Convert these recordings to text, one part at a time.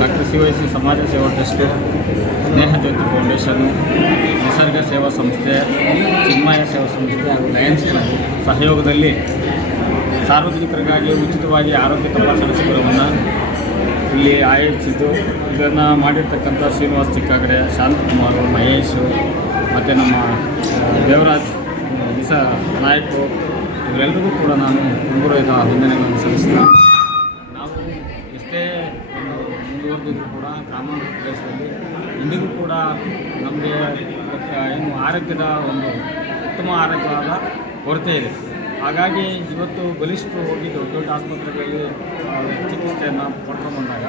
Doctor C Y C ಸಮಾಜ ಸೇವಾ trust, ಸ್ನೇಹ ಜ್ಯೋತಿ foundation, ನಿಸರ್ಗ ಸೇವಾ ಸಂಸ್ಥೆ, ಚಿನ್ಮಯ ಸೇವಾ ಸಂಸ್ಥೆ ಹಾಗೂ ಲಯನ್ಸ್ ಕ್ಲಬ್ ಸಹಯೋಗದಲ್ಲಿ ಸಾರ್ವಜನಿಕರಿಗಾಗಿ ಉಚಿತವಾಗಿ ಆರೋಗ್ಯ ತಪಾಸಣಾ ಶಿಬಿರವನ್ನು ಇಲ್ಲಿ ಆಯೋಜಿಸಿದ್ದು. ಇದನ್ನು ಮಾಡಿರ್ತಕ್ಕಂಥ ಶ್ರೀನಿವಾಸ್ ಚಿಕ್ಕಾಗಡೆ, ಶಾಂತಕುಮಾರ್, ಮಹೇಶು ಮತ್ತು ನಮ್ಮ ದೇವರಾಜ್ ದಿಸ ನಾಯಕು ಇವರೆಲ್ಲರಿಗೂ ಕೂಡ ನಾನು ಮುಂಬರುವ ವಂದನೆಗಳನ್ನು ಸಲ್ಲಿಸ್ತೀನಿ. ಮುಂದುವರೆದಿದ್ರು ಕೂಡ ಗ್ರಾಮಾಂತರ ಪ್ರದೇಶದಲ್ಲಿ ಇಂದಿಗೂ ಕೂಡ ನಮಗೆ ಏನು ಆರೋಗ್ಯದ ಒಂದು ಉತ್ತಮ ಆರೋಗ್ಯವಾದ ಕೊರತೆ ಇದೆ. ಹಾಗಾಗಿ ಇವತ್ತು ಬಲಿಷ್ಠರು ಹೋಗಿ ದೊಡ್ಡ ದೊಡ್ಡ ಆಸ್ಪತ್ರೆಗಳಲ್ಲಿ ಚಿಕಿತ್ಸೆಯನ್ನು ಪಡ್ಕೊಂಡು ಬಂದಾಗ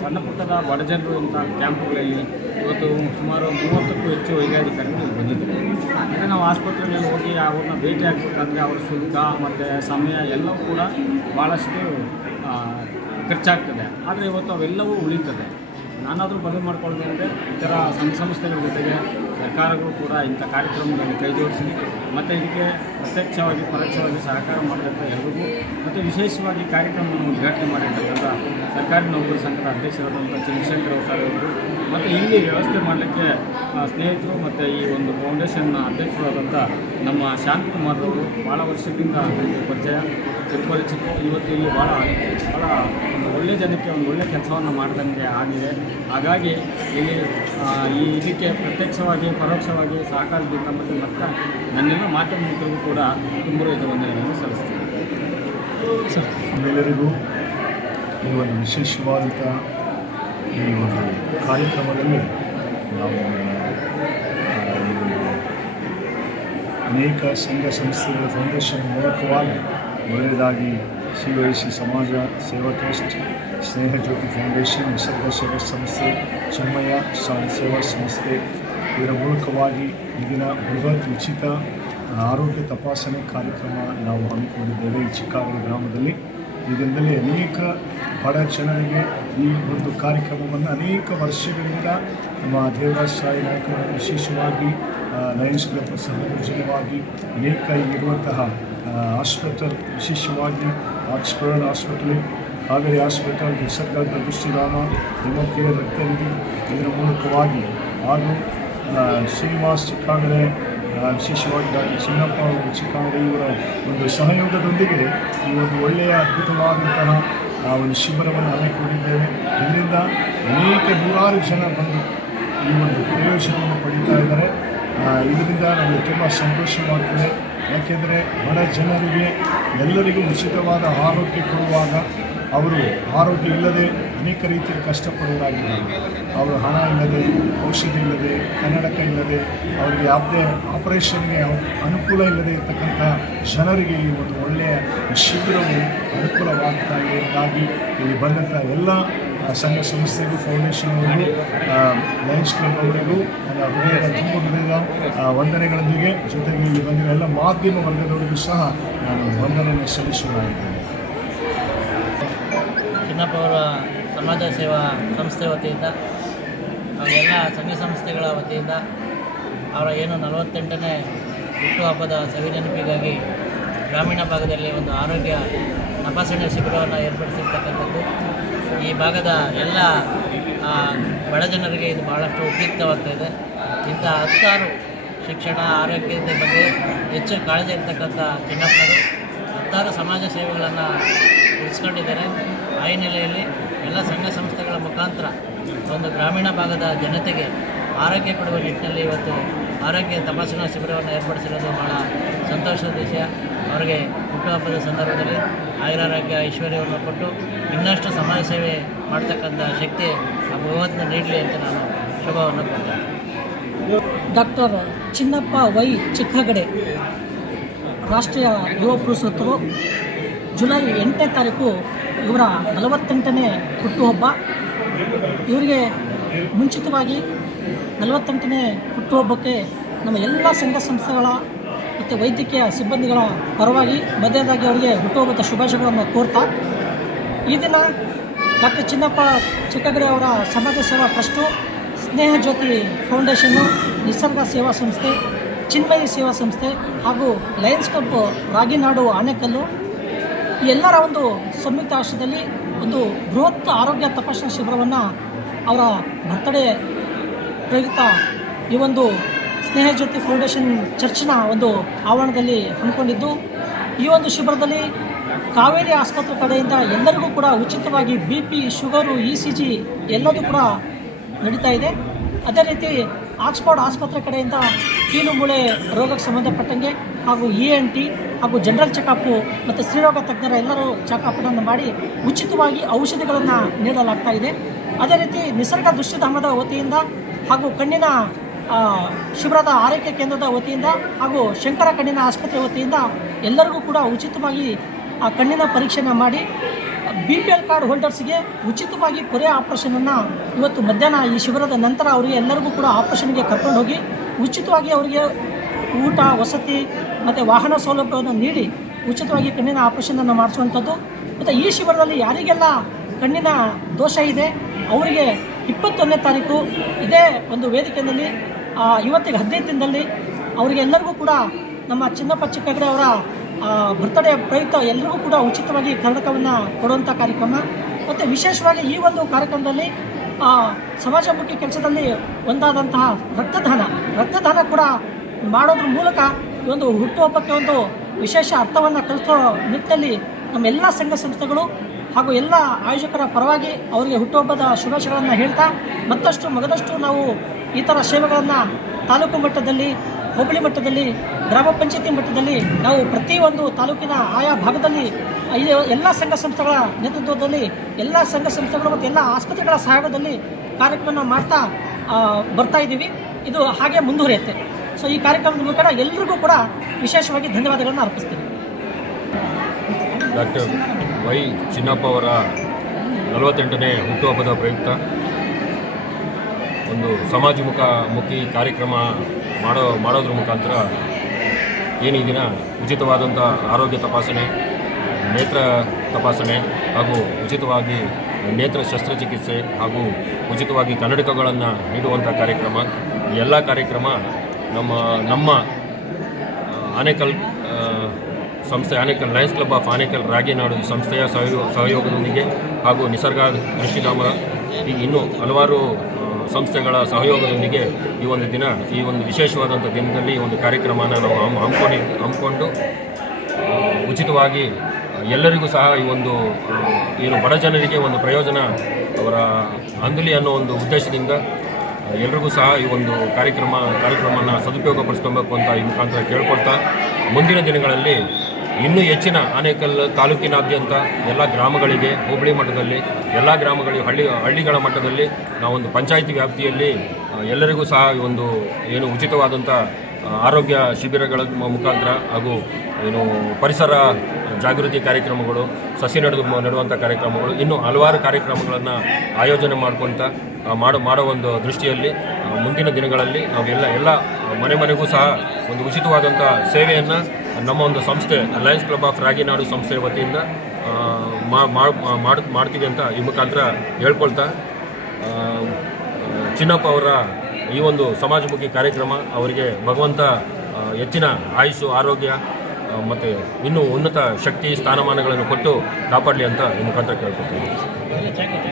ಸಣ್ಣ ಪುಟ್ಟದ ಬಡ ಜನರು ಇಂಥ ಕ್ಯಾಂಪ್ಗಳಲ್ಲಿ ಇವತ್ತು ಸುಮಾರು ಮೂವತ್ತಕ್ಕೂ ಹೆಚ್ಚು ವೈದ್ಯಾಧಿಕಾರಿಗಳು ಬಂದಿದ್ದಾರೆ. ಅಂದರೆ ನಾವು ಆಸ್ಪತ್ರೆಗಳಲ್ಲಿ ಹೋಗಿ ಅವ್ರನ್ನ ಭೇಟಿ ಆಗಬೇಕಂದ್ರೆ ಅವರ ಶುಲ್ಕ ಮತ್ತು ಸಮಯ ಎಲ್ಲವೂ ಕೂಡ ಭಾಳಷ್ಟು ಖರ್ಚಾಗ್ತದೆ. ಆದರೆ ಇವತ್ತು ಅವೆಲ್ಲವೂ ಉಳಿತದೆ. ನಾನಾದರೂ ಬದಲು ಮಾಡ್ಕೊಳ್ಳೋದಂದರೆ ಇತರ ಸಂಘ ಸಂಸ್ಥೆಗಳ ಜೊತೆಗೆ ಸರ್ಕಾರಗಳು ಕೂಡ ಇಂಥ ಕಾರ್ಯಕ್ರಮಗಳನ್ನು ಕೈಜೋಡಿಸಿ ಮತ್ತು ಇದಕ್ಕೆ ಪ್ರತ್ಯಕ್ಷವಾಗಿ, ಪರೋಕ್ಷವಾಗಿ ಸಹಕಾರ ಮಾಡಿದಂಥ ಎಲ್ರಿಗೂ ಮತ್ತು ವಿಶೇಷವಾಗಿ ಕಾರ್ಯಕ್ರಮವನ್ನು ಉದ್ಘಾಟನೆ ಮಾಡಿರ್ತಕ್ಕಂಥ ಸರ್ಕಾರಿ ನೌಕರ ಸಂಘದ ಅಧ್ಯಕ್ಷರಾದಂಥ ಚಂದ್ರಶೇಖರ್ ಸರ್ ಅವರು ಮತ್ತು ಇಲ್ಲಿ ವ್ಯವಸ್ಥೆ ಮಾಡಲಿಕ್ಕೆ ಸ್ನೇಹಿತರು ಮತ್ತು ಈ ಒಂದು ಫೌಂಡೇಶನ್ನ ಅಧ್ಯಕ್ಷರಾದಂಥ ನಮ್ಮ ಶಾಂತಕುಮಾರ್ ಅವರು ಭಾಳ ವರ್ಷದಿಂದ ಪರಿಚಯ. ಚಿತ್ರಪರಿಚಿತರು ಇವತ್ತು ಇಲ್ಲಿ ಭಾಳ ಭಾಳ ಒಂದು ಒಳ್ಳೆಯ ಜನಕ್ಕೆ, ಒಂದು ಒಳ್ಳೆಯ ಕೆಲಸವನ್ನು ಮಾಡ್ದಂಗೆ ಆಗಿದೆ. ಹಾಗಾಗಿ ಇಲ್ಲಿ ಈ ಇದಕ್ಕೆ ಪ್ರತ್ಯಕ್ಷವಾಗಿ, ಪರೋಕ್ಷವಾಗಿ ಸಹಕಾರ ಮತ್ತು ಮತ್ತು ನನ್ನೆಲ್ಲ ಮಾಧ್ಯಮ ಮಿತ್ರರಿಗೂ ಕೂಡ ತುಂಬ ವಂದನೆಗಳನ್ನು ಸಲ್ಲಿಸ್ತೀನಿ. ಎಲ್ಲರಿಗೂ ಈ ಒಂದು ವಿಶೇಷವಾದಂಥ ಈ ಒಂದು ಕಾರ್ಯಕ್ರಮದಲ್ಲಿ ನಾವು ಅನೇಕ ಸಂಘ ಸಂಸ್ಥೆಗಳ ಫೌಂಡೇಶನ್ ಮೂಲಕವಾಗಿ ಒಳ್ಳೆಯದಾಗಿ ಸಿ ವೈ ಸಿ ಸಮಾಜ ಸೇವಾ ಟ್ರಸ್ಟ್, ಸ್ನೇಹ ಜ್ಯೋತಿ ಫೌಂಡೇಶನ್, ನಿಸರ್ಗ ಸೇವಾ ಸಂಸ್ಥೆ ಚಿನ್ಮಯ ಸೇವಾ ಸಂಸ್ಥೆ ಇದರ ಮೂಲಕವಾಗಿ ಈಗಿನ ಬೃಹತ್ ಉಚಿತ ಆರೋಗ್ಯ ತಪಾಸಣೆ ಕಾರ್ಯಕ್ರಮ ನಾವು ಹಮ್ಮಿಕೊಂಡಿದ್ದೇವೆ ಈ ಚಿಕ್ಕಾಗಲ ಗ್ರಾಮದಲ್ಲಿ. ಈ ದಿನದಲ್ಲಿ ಅನೇಕ ಬಡ ಜನರಿಗೆ ಈ ಒಂದು ಕಾರ್ಯಕ್ರಮವನ್ನು ಅನೇಕ ವರ್ಷಗಳಿಂದ ನಮ್ಮ ದೇವರಾಜ್ ಸಾಯಿ ನಾಯಕರು ವಿಶೇಷವಾಗಿ ಲಯನ್ಸ್ ಕ್ಲಬ್ ಸಂಯೋಜನವಾಗಿ ಅನೇಕ ಇರುವಂತಹ ಆಸ್ಪತ್ರೆ ವಿಶೇಷವಾಗಿ Oxford hospital Kaveri hospital Nisarga Drishtidhama ಹಿಮಕೇರ್ ರಕ್ತನಿಧಿ ಇದರ ಮೂಲಕವಾಗಿ ಹಾಗೂ ಶ್ರೀನಿವಾಸ್ ಚಿಕ್ಕಾಗಡೆ ಆ, ವಿಶೇಷವಾಗಿ ಡಾಕ್ಟರ್ ಚಿನ್ನಪ್ಪ ಅವರು ಚಿಕ್ಕಾಗಡೆ ಇವರ ಒಂದು ಸಹಯೋಗದೊಂದಿಗೆ ಈ ಒಂದು ಒಳ್ಳೆಯ ಅದ್ಭುತವಾದಂತಹ ಆ ಒಂದು ಶಿಬಿರವನ್ನು ಹಮ್ಮಿಕೊಂಡಿದ್ದೇವೆ. ಇದರಿಂದ ಅನೇಕ ನೂರಾರು ಜನ ಬಂದು ಈ ಒಂದು ಪ್ರಯೋಜನವನ್ನು ಪಡೀತಾ ಇದ್ದಾರೆ. ಇದರಿಂದ ನಮಗೆ ತುಂಬ ಸಂತೋಷವಾಗ್ತದೆ. ಯಾಕೆಂದರೆ ಬಡ ಜನರಿಗೆ ಎಲ್ಲರಿಗೂ ಉಚಿತವಾದ ಆರೋಗ್ಯ ಕೊಡುವಾಗ ಅವರು ಆರೋಗ್ಯ ಇಲ್ಲದೆ ಅನೇಕ ರೀತಿಯ ಕಷ್ಟಪಡೋರಾಗಿದ್ದಾರೆ ಅವರು ಹಣ ಇಲ್ಲದೆ, ಔಷಧಿ ಇಲ್ಲದೆ, ಕನ್ನಡಕ ಇಲ್ಲದೆ, ಅವರಿಗೆ ಯಾವುದೇ ಆಪರೇಷನ್ಗೆ ಅನುಕೂಲ ಇಲ್ಲದೆ ಇರತಕ್ಕಂಥ ಜನರಿಗೆ ಈ ಒಂದು ಒಳ್ಳೆಯ ಶಿಬಿರವು ಅನುಕೂಲವಾಗ್ತಾ ಇದೆ ಎಂದಾಗಿ ಇಲ್ಲಿ ಬಂದಂಥ ಎಲ್ಲ ಸಂಘ ಸಂಸ್ಥೆಗೂ ಫೌಂಡೇಶನ್ ಲಯನ್ಸ್ ಕ್ಲಬ್ ಅವರಿಗೂ ಹೃದಯದ ತುಂಬ ಹೃದಯದ ವಂದನೆಗಳೊಂದಿಗೆ ಜೊತೆಗೆ ಇಲ್ಲಿ ಬಂದಿರೋ ಎಲ್ಲ ಮಾಧ್ಯಮ ವರ್ಗದವರಿಗೂ ಸಹ ನಾನು ವಂದನೆಯನ್ನು ಸಲ್ಲಿಸುವುದಾಗಿದ್ದೇನೆ ಚಿನ್ನಪ್ಪ ಅವರ ಸಮಾಜ ಸೇವಾ ಸಂಸ್ಥೆ ವತಿಯಿಂದ ಎಲ್ಲ ಸಂಘ ಸಂಸ್ಥೆಗಳ ವತಿಯಿಂದ ಅವರ ಏನು ನಲವತ್ತೆಂಟನೇ ಹುಟ್ಟುಹಬ್ಬದ ಸವಿನೆನಪಿಗಾಗಿ ಗ್ರಾಮೀಣ ಭಾಗದಲ್ಲಿ ಒಂದು ಆರೋಗ್ಯ ತಪಾಸಣೆ ಶಿಬಿರವನ್ನು ಏರ್ಪಡಿಸಿರ್ತಕ್ಕಂಥದ್ದು. ಈ ಭಾಗದ ಎಲ್ಲ ಬಡ ಜನರಿಗೆ ಇದು ಬಹಳಷ್ಟು ಉಪಯುಕ್ತವಾಗ್ತಾ ಇದೆ. ಇಂಥ ಹತ್ತಾರು ಶಿಕ್ಷಣ, ಆರೋಗ್ಯದ ಬಗ್ಗೆ ಹೆಚ್ಚು ಕಾಳಜಿ ಇರ್ತಕ್ಕಂಥ ಚಿನ್ನಪ್ಪರು ಹತ್ತಾರು ಸಮಾಜ ಸೇವೆಗಳನ್ನು ಉಳಿಸ್ಕೊಂಡಿದ್ದಾರೆ. ಆ ಹಿನ್ನೆಲೆಯಲ್ಲಿ ಎಲ್ಲ ಸಂಘ ಸಂಸ್ಥೆಗಳ ಮುಖಾಂತರ ಒಂದು ಗ್ರಾಮೀಣ ಭಾಗದ ಜನತೆಗೆ ಆರೋಗ್ಯ ಕೊಡುವ ನಿಟ್ಟಿನಲ್ಲಿ ಇವತ್ತು ಆರೋಗ್ಯ ತಪಾಸಣಾ ಶಿಬಿರವನ್ನು ಏರ್ಪಡಿಸಿರೋದು ಬಹಳ ಸಂತೋಷದ ವಿಷಯ. ಅವರಿಗೆ ಹುಟ್ಟುಹಬ್ಬದ ಸಂದರ್ಭದಲ್ಲಿ ಆಯುರಾರೋಗ್ಯ ಐಶ್ವರ್ಯವನ್ನು ಕೊಟ್ಟು ಇನ್ನಷ್ಟು ಸಮಾಜ ಸೇವೆ ಮಾಡ್ತಕ್ಕಂಥ ಶಕ್ತಿ ಆ ಭಗವಂತನ ನೀಡಲಿ ಅಂತ ನಾನು ಶುಭವನ್ನು ಕೊಡ್ತೇನೆ ಡಾಕ್ಟರ್ ಚಿನ್ನಪ್ಪ ವೈ ಚಿಕ್ಕಗಡೆ ರಾಷ್ಟ್ರೀಯ ಯುವ ಪುರಸ್ಕೃತರು ಜುಲೈ ಎಂಟನೇ ತಾರೀಕು ಇವರ ನಲವತ್ತೆಂಟನೇ ಹುಟ್ಟುಹಬ್ಬ. ಇವರಿಗೆ ಮುಂಚಿತವಾಗಿ ನಲವತ್ತೆಂಟನೇ ಹುಟ್ಟುಹಬ್ಬಕ್ಕೆ ನಮ್ಮ ಎಲ್ಲ ಸಂಘ ಸಂಸ್ಥೆಗಳ ಮತ್ತು ವೈದ್ಯಕೀಯ ಸಿಬ್ಬಂದಿಗಳ ಪರವಾಗಿ ಮೊದಲನೇದಾಗಿ ಅವರಿಗೆ ಹುಟ್ಟುಹಬ್ಬದ ಶುಭಾಶಯಗಳನ್ನು ಕೋರ್ತಾ, ಈ ದಿನ ಡಾಕ್ಟರ್ ಚಿನ್ನಪ್ಪ ಚಿಕ್ಕಗಡೆ ಅವರ ಸಮಾಜ ಸೇವಾ ಟ್ರಸ್ಟು, ಸ್ನೇಹ ಜ್ಯೋತಿ ಫೌಂಡೇಶನ್ನು ನಿಸರ್ಗ ಸೇವಾ ಸಂಸ್ಥೆ, ಚಿನ್ಮಯಿ ಸೇವಾ ಸಂಸ್ಥೆ ಹಾಗೂ ಲಯನ್ಸ್ ಕ್ಲಬ್ ರಾಗಿನಾಡು ಆನೆಕಲ್ಲು ಎಲ್ಲರ ಒಂದು ಸಂಯುಕ್ತ ಆಶ್ರಯದಲ್ಲಿ ಒಂದು ಬೃಹತ್ ಆರೋಗ್ಯ ತಪಾಸಣಾ ಶಿಬಿರವನ್ನು ಅವರ ಬರ್ತಡೇ ಪ್ರಯುಕ್ತ ಈ ಒಂದು ಸ್ನೇಹ ಜ್ಯೋತಿ ಫೌಂಡೇಶನ್ ಚರ್ಚ್ನ ಒಂದು ಆವರಣದಲ್ಲಿ ಹಮ್ಮಿಕೊಂಡಿದ್ದು, ಈ ಒಂದು ಶಿಬಿರದಲ್ಲಿ ಕಾವೇರಿ ಆಸ್ಪತ್ರೆ ಕಡೆಯಿಂದ ಎಲ್ಲರಿಗೂ ಕೂಡ ಉಚಿತವಾಗಿ B P sugar, E C G ಎಲ್ಲದೂ ಕೂಡ ನಡೀತಾ ಇದೆ. ಅದೇ ರೀತಿ ಆಕ್ಸ್ಫರ್ಡ್ ಆಸ್ಪತ್ರೆ ಕಡೆಯಿಂದ ಕೀಲು ಮೂಳೆ ರೋಗಕ್ಕೆ ಸಂಬಂಧಪಟ್ಟಂಗೆ ಹಾಗೂ ಇ ಎನ್ ಟಿ ಹಾಗೂ ಜನರಲ್ ಚೆಕಪ್ಪು ಮತ್ತು ಸ್ತ್ರೀರೋಗ ತಜ್ಞರ ಎಲ್ಲರೂ ಚೆಕಪ್ಗಳನ್ನು ಮಾಡಿ ಉಚಿತವಾಗಿ ಔಷಧಿಗಳನ್ನು ನೀಡಲಾಗ್ತಾ ಇದೆ. ಅದೇ ರೀತಿ ನಿಸರ್ಗ ದೃಷ್ಟಿಧಾಮದ ವತಿಯಿಂದ ಹಾಗೂ ಕಣ್ಣಿನ ಶಿಬಿರದ ಆರೈಕೆ ಕೇಂದ್ರದ ವತಿಯಿಂದ ಹಾಗೂ ಶಂಕರ ಕಣ್ಣಿನ ಆಸ್ಪತ್ರೆ ವತಿಯಿಂದ ಎಲ್ಲರಿಗೂ ಕೂಡ ಉಚಿತವಾಗಿ, ಆ, ಕಣ್ಣಿನ ಪರೀಕ್ಷೆನ ಮಾಡಿ ಬಿ ಪಿ ಎಲ್ ಕಾರ್ಡ್ ಹೋಲ್ಡರ್ಸ್ಗೆ ಉಚಿತವಾಗಿ ಕೊರೆ ಆಪ್ರೇಷನನ್ನು ಇವತ್ತು ಮಧ್ಯಾಹ್ನ ಈ ಶಿಬಿರದ ನಂತರ ಅವರಿಗೆ ಎಲ್ಲರಿಗೂ ಕೂಡ ಆಪ್ರೇಷನ್ಗೆ ಕರ್ಕೊಂಡು ಹೋಗಿ ಉಚಿತವಾಗಿ ಅವರಿಗೆ ಊಟ, ವಸತಿ ಮತ್ತು ವಾಹನ ಸೌಲಭ್ಯವನ್ನು ನೀಡಿ ಉಚಿತವಾಗಿ ಕಣ್ಣಿನ ಆಪರೇಷನನ್ನು ಮಾಡಿಸುವಂಥದ್ದು. ಮತ್ತು ಈ ಶಿಬಿರದಲ್ಲಿ ಯಾರಿಗೆಲ್ಲ ಕಣ್ಣಿನ ದೋಷ ಇದೆ, ಅವರಿಗೆ ಇಪ್ಪತ್ತೊಂದನೇ ತಾರೀಕು ಇದೇ ಒಂದು ವೇದಿಕೆಯಲ್ಲಿ ಇವತ್ತಿಗೆ ಹದಿನೈದು ದಿನದಲ್ಲಿ ಅವರಿಗೆಲ್ಲರಿಗೂ ಕೂಡ ನಮ್ಮ ಚಿನ್ನಪ್ಪ ಚಿಕ್ಕಗಡೆ ಅವರ ಬರ್ತಡೇ ಪ್ರಯುಕ್ತ ಎಲ್ಲರಿಗೂ ಕೂಡ ಉಚಿತವಾಗಿ ಕನ್ನಡಕವನ್ನು ಕೊಡುವಂಥ ಕಾರ್ಯಕ್ರಮ. ಮತ್ತು ವಿಶೇಷವಾಗಿ ಈ ಒಂದು ಕಾರ್ಯಕ್ರಮದಲ್ಲಿ ಸಮಾಜಮುಖಿ ಕೆಲಸದಲ್ಲಿ ಒಂದಾದಂತಹ ರಕ್ತದಾನ. ರಕ್ತದಾನ ಕೂಡ ಮಾಡೋದ್ರ ಮೂಲಕ ಒಂದು ಹುಟ್ಟುಹಬ್ಬಕ್ಕೆ ಒಂದು ವಿಶೇಷ ಅರ್ಥವನ್ನು ಕಲಿಸೋ ನಮ್ಮ ಎಲ್ಲ ಸಂಘ ಸಂಸ್ಥೆಗಳು ಹಾಗೂ ಎಲ್ಲ ಆಯೋಜಕರ ಪರವಾಗಿ ಅವರಿಗೆ ಹುಟ್ಟುಹಬ್ಬದ ಶುಭಾಶಯಗಳನ್ನು ಹೇಳ್ತಾ ಮತ್ತಷ್ಟು ಮಗದಷ್ಟು ನಾವು ಈ ಥರ ಸೇವೆಗಳನ್ನು ತಾಲೂಕು ಮಟ್ಟದಲ್ಲಿ ಹೋಬಳಿ ಮಟ್ಟದಲ್ಲಿ, ಗ್ರಾಮ ಪಂಚಾಯತಿ ಮಟ್ಟದಲ್ಲಿ ನಾವು ಪ್ರತಿಯೊಂದು ತಾಲೂಕಿನ ಆಯಾ ಭಾಗದಲ್ಲಿ ಎಲ್ಲ ಸಂಘ ಸಂಸ್ಥೆಗಳ ನೇತೃತ್ವದಲ್ಲಿ, ಎಲ್ಲ ಸಂಘ ಸಂಸ್ಥೆಗಳು ಮತ್ತು ಎಲ್ಲ ಆಸ್ಪತ್ರೆಗಳ ಸಹಾಯದಲ್ಲಿ ಕಾರ್ಯಕ್ರಮವನ್ನು ಮಾಡ್ತಾ ಬರ್ತಾ ಇದ್ದೀವಿ. ಇದು ಹಾಗೆ ಮುಂದುವರಿಯುತ್ತೆ. ಸೊ ಈ ಕಾರ್ಯಕ್ರಮದ ಮೂಲಕ ಎಲ್ರಿಗೂ ಕೂಡ ವಿಶೇಷವಾಗಿ ಧನ್ಯವಾದಗಳನ್ನು ಅರ್ಪಿಸ್ತೀನಿ. ಡಾಕ್ಟರ್ ವೈ ಚಿನ್ನಪ್ಪ ಅವರ ನಲವತ್ತೆಂಟನೇ ಹುಟ್ಟುಹಬ್ಬದ ಪ್ರಯುಕ್ತ. ಒಂದು ಸಮಾಜಮುಖ ಮುಖಿ ಕಾರ್ಯಕ್ರಮ ಮಾಡೋ, ಮಾಡೋದ್ರ ಮುಖಾಂತರ ಏನು ಉಚಿತವಾದಂಥ ಆರೋಗ್ಯ ತಪಾಸಣೆ, ನೇತ್ರ ತಪಾಸಣೆ ಹಾಗೂ ಉಚಿತವಾಗಿ ನೇತ್ರ ಶಸ್ತ್ರಚಿಕಿತ್ಸೆ ಹಾಗೂ ಉಚಿತವಾಗಿ ಕನ್ನಡಕಗಳನ್ನು ನೀಡುವಂಥ ಕಾರ್ಯಕ್ರಮ. ಎಲ್ಲ ಕಾರ್ಯಕ್ರಮ ನಮ್ಮ ನಮ್ಮ ಆನೇಕಲ್ ಸಂಸ್ಥೆ Anekal lions club of Anekal Raginadu ಸಂಸ್ಥೆಯ ಸಹಯೋ, ಸಹಯೋಗದೊಂದಿಗೆ ಹಾಗೂ ನಿಸರ್ಗ ಕೃಷಿಧಾಮ ಈಗ ಇನ್ನೂ ಹಲವಾರು ಸಂಸ್ಥೆಗಳ ಸಹಯೋಗದೊಂದಿಗೆ ಈ ಒಂದು ದಿನ, ಈ ಒಂದು ವಿಶೇಷವಾದಂಥ ದಿನದಲ್ಲಿ ಈ ಒಂದು ಕಾರ್ಯಕ್ರಮನ ನಾವು ಹಮ್ ಹಮ್ಮಿಕೊಂಡು ಉಚಿತವಾಗಿ ಎಲ್ಲರಿಗೂ ಸಹ ಈ ಒಂದು ಏನು ಬಡ ಜನರಿಗೆ ಒಂದು ಪ್ರಯೋಜನ ಅವರ ಅಂದಲಿ ಅನ್ನೋ ಒಂದು ಉದ್ದೇಶದಿಂದ ಎಲ್ರಿಗೂ ಸಹ ಈ ಒಂದು ಕಾರ್ಯಕ್ರಮ ಕಾರ್ಯಕ್ರಮವನ್ನು ಸದುಪಯೋಗಪಡಿಸ್ಕೊಬೇಕು ಅಂತ ಈ ಮುಖಾಂತರ ಕೇಳ್ಕೊಳ್ತಾ, ಮುಂದಿನ ದಿನಗಳಲ್ಲಿ ಇನ್ನೂ ಹೆಚ್ಚಿನ ಆನೇಕಲ್ ತಾಲೂಕಿನಾದ್ಯಂತ ಎಲ್ಲ ಗ್ರಾಮಗಳಿಗೆ, ಹೋಬಳಿ ಮಟ್ಟದಲ್ಲಿ, ಎಲ್ಲ ಗ್ರಾಮಗಳಿಗೆ, ಹಳ್ಳಿ, ಹಳ್ಳಿಗಳ ಮಟ್ಟದಲ್ಲಿ ನಾವೊಂದು ಪಂಚಾಯಿತಿ ವ್ಯಾಪ್ತಿಯಲ್ಲಿ ಎಲ್ಲರಿಗೂ ಸಹ ಒಂದು ಏನು ಉಚಿತವಾದಂಥ ಆರೋಗ್ಯ ಶಿಬಿರಗಳ ಮುಖಾಂತರ ಹಾಗೂ ಏನು ಪರಿಸರ ಜಾಗೃತಿ ಕಾರ್ಯಕ್ರಮಗಳು, ಸಸಿ ನಡೆದು ನೆಡುವಂಥ ಕಾರ್ಯಕ್ರಮಗಳು, ಇನ್ನೂ ಹಲವಾರು ಕಾರ್ಯಕ್ರಮಗಳನ್ನು ಆಯೋಜನೆ ಮಾಡ್ಕೊತ ಮಾಡೋ ಮಾಡೋ ಒಂದು ದೃಷ್ಟಿಯಲ್ಲಿ ಮುಂದಿನ ದಿನಗಳಲ್ಲಿ ಎಲ್ಲ ಎಲ್ಲ ಮನೆ ಮನೆಗೂ ಸಹ ಒಂದು ಉಚಿತವಾದಂಥ ಸೇವೆಯನ್ನು ನಮ್ಮ ಒಂದು ಸಂಸ್ಥೆ ಅಲಯನ್ಸ್ ಕ್ಲಬ್ ಆಫ್ ರಾಗಿನಾಡು ಸಂಸ್ಥೆ ವತಿಯಿಂದ ಮಾಡ್ತೀವಿ ಅಂತ ಈ ಮುಖಾಂತರ ಹೇಳ್ಕೊಳ್ತಾ ಚಿನ್ನಪ್ಪ ಅವರ ಈ ಒಂದು ಸಮಾಜಮುಖಿ ಕಾರ್ಯಕ್ರಮ ಅವರಿಗೆ ಭಗವಂತ ಹೆಚ್ಚಿನ ಆಯುಷು, ಆರೋಗ್ಯ ಮತ್ತು ಇನ್ನೂ ಉನ್ನತ ಶಕ್ತಿ ಸ್ಥಾನಮಾನಗಳನ್ನು ಕೊಟ್ಟು ಕಾಪಾಡಲಿ ಅಂತ ಈ ಮುಖಾಂತರ ಕೇಳ್ಕೊಳ್ತೀನಿ